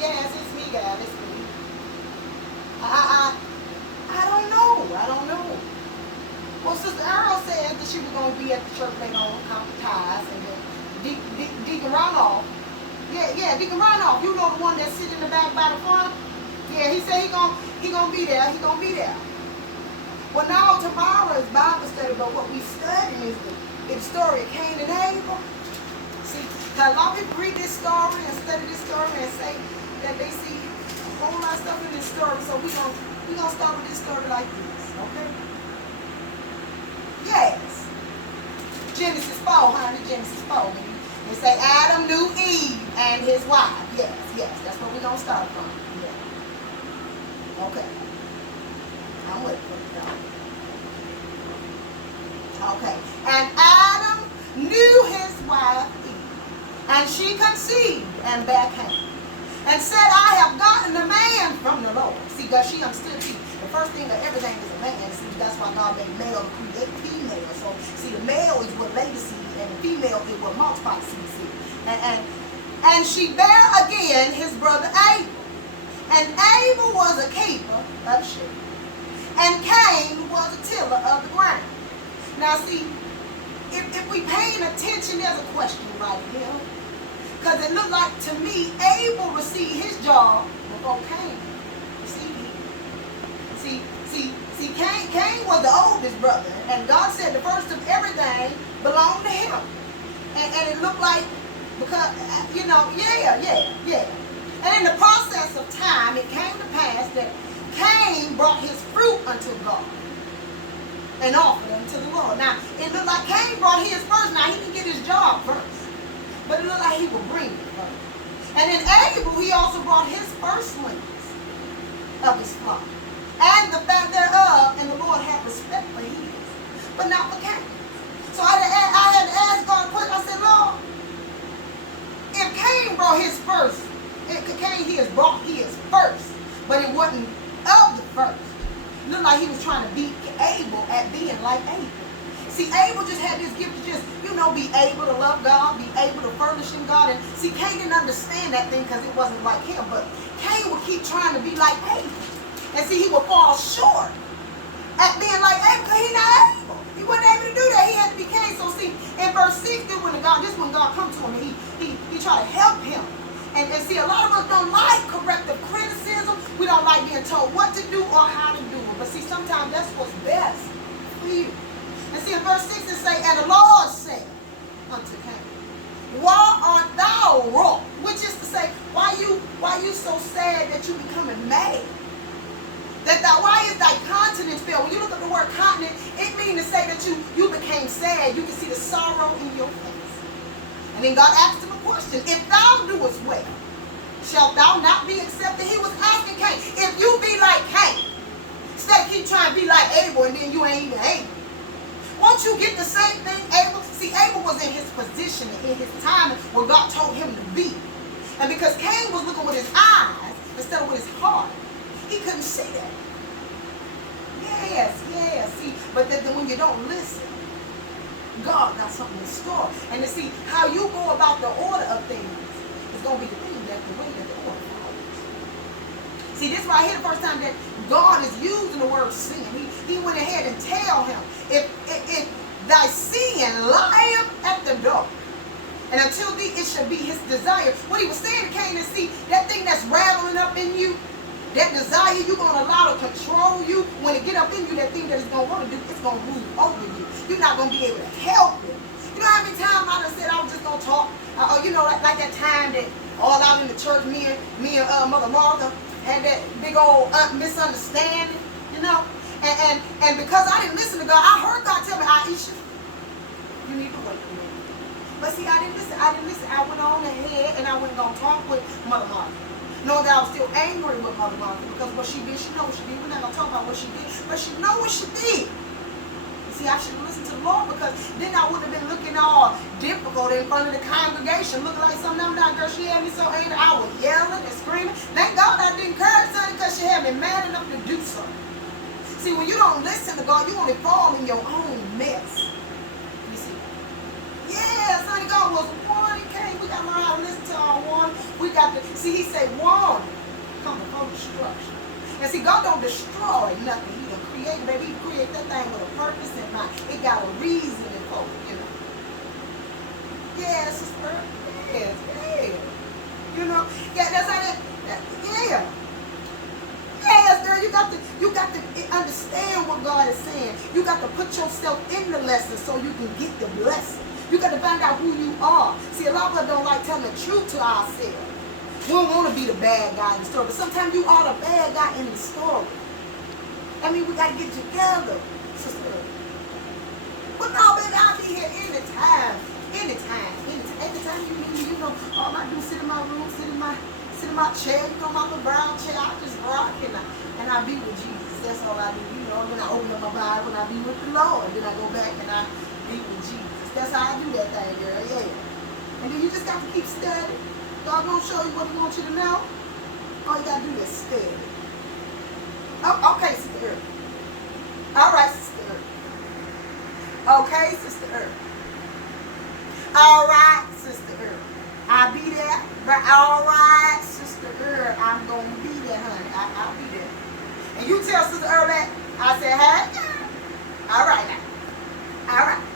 Yes, it's me, God. It's me. I don't know. I don't know. Well, Sister Earl said that she was going to be at the church later on, count the tithes, and then Deacon Runoff. Yeah, Deacon Runoff. You know the one that sit in the back by the front? Yeah, he said he gonna be there. He gonna be there. Well, now tomorrow is Bible study, but what we studying is the story of Cain and Abel. See, a lot of people read this story and study this story and say that they see a whole lot of stuff in this story. So we gonna start with this story like this, okay? Yes. Genesis 4, honey, Genesis 4. They say Adam knew Eve and his wife. Yes, that's where we're gonna start from. Yeah. Okay. I'm waiting for you, y'all. Okay. And Adam knew his wife Eve, and she conceived and bare Cain, and said, I have gotten a man from the Lord. See, because she understood the first thing of everything is a man. See, that's why God made male to create female. So, see, the male is what lay the seed, and the female is what multiplies the seed. And she bare again his brother Abel. And Abel was a keeper of sheep, and Cain was a tiller of the ground. Now see, if we paying attention, there's a question right here. Because it looked like to me, Abel received his job before Cain received his. See, Cain was the oldest brother, and God said the first of everything belonged to him. And it looked like, because, yeah. And in the process of time, it came to pass that Cain brought his fruit unto God and offered unto the Lord. Now, it looked like Cain brought his first. Now, he didn't get his job first, but it looked like he would bring it first. And in Abel, he also brought his firstlings of his flock, and the fat thereof, and the Lord had respect for his, but not for Cain. So I had to ask God a question. I said, Lord, if Cain brought his first, Cain he has brought his first, but it wasn't of the first. It looked like he was trying to beat Abel at being like Abel. See, Abel just had this gift to just, be able to love God, be able to furnish in God. And see, Cain didn't understand that thing because it wasn't like him. But Cain would keep trying to be like Abel. And see, he would fall short at being like Abel because he's not able. He wasn't able to do that. He had to be Cain. So see, in verse 6, when God come to him, and he tried to help him. And see, a lot of us don't like corrective criticism. We don't like being told what to do or how to do it. But see, sometimes that's what's best for you. And see, in verse 6 it say, and the Lord said unto Cain, why art thou wroth? Which is to say, why you so sad that you becoming mad? Why is thy countenance fell? When you look at the word countenance, it means to say that you became sad. You can see the sorrow in your face. And then God asked him a question. If thou doest well, shalt thou not be accepted? He was asking Cain, if you be like Cain, instead of keep trying to be like Abel and then you ain't even Abel. Won't you get the same thing, Abel? See, Abel was in his position, in his time where God told him to be. And because Cain was looking with his eyes instead of with his heart, he couldn't see that. Yes. See, but then when you don't listen, God got something in store. And to see how you go about the order of things is going to be the thing that the way that the order follows. See, this right here, the first time that God is using the word sin, he went ahead and tell him, if thy sin lieth at the door, and until thee it shall be his desire. What he was saying to Cain is, see, that thing that's rattling up in you, that desire you're going to allow to control you, when it get up in you, that thing that it's going to want to do, it's going to move over you. You're not going to be able to help it. You know how many times I done said I was just going to talk? Like that time that all out in the church, me and Mother Martha had that big old misunderstanding, And because I didn't listen to God, I heard God tell me, Aisha, you need to wait for me. But see, I didn't listen. I went on ahead and I went and talk with Mother Martha. Knowing that I was still angry with Mother Martha because what she did, she know what she did. We're not going to talk about what she did, but she know what she did. See, I should have listened to the Lord, because then I wouldn't have been looking all difficult in front of the congregation, looking like some of that girl. She had me so angry. I was yelling and screaming. Thank God I didn't curse her because she had me mad enough to do something. See, when you don't listen to God, you only fall in your own mess. You see? Yes, honey, God was one. He came. We got got to learn how to listen to our warning. We got to, see, he said warning come before destruction. And see, God don't destroy nothing. He done create, baby. He create that thing with a purpose in mind. It got a reason for it, you know. Yes, sister. Yes, yeah. You know, yeah, that's how yeah. Yes, girl, you got to understand what God is saying. You got to put yourself in the lesson so you can get the blessing. You got to find out who you are. See, a lot of us don't like telling the truth to ourselves. We don't want to be the bad guy in the story, but sometimes you are the bad guy in the story. I mean, we got to get together, sister. But no, baby, I'll be here anytime. Anytime you need me, you know, all I do is sit in my room, sit in my chair, you know, my little brown chair. I just rock and I be with Jesus. That's all I do, you know. Then I open up my Bible and I be with the Lord. Then I go back and I be with Jesus. That's how I do that thing, girl. Yeah. And then you just got to keep studying. God gonna show you what He wants you to know. All you gotta do is study. Oh, okay, Sister Earl. All right, Sister Earl. Okay, Sister Earl. All right, Sister Earl. I'll be there. But all right, Sister Earl, I'm gonna be there, honey. I'll be there. And you tell Sister Earl that I said, hey, all right now. All right.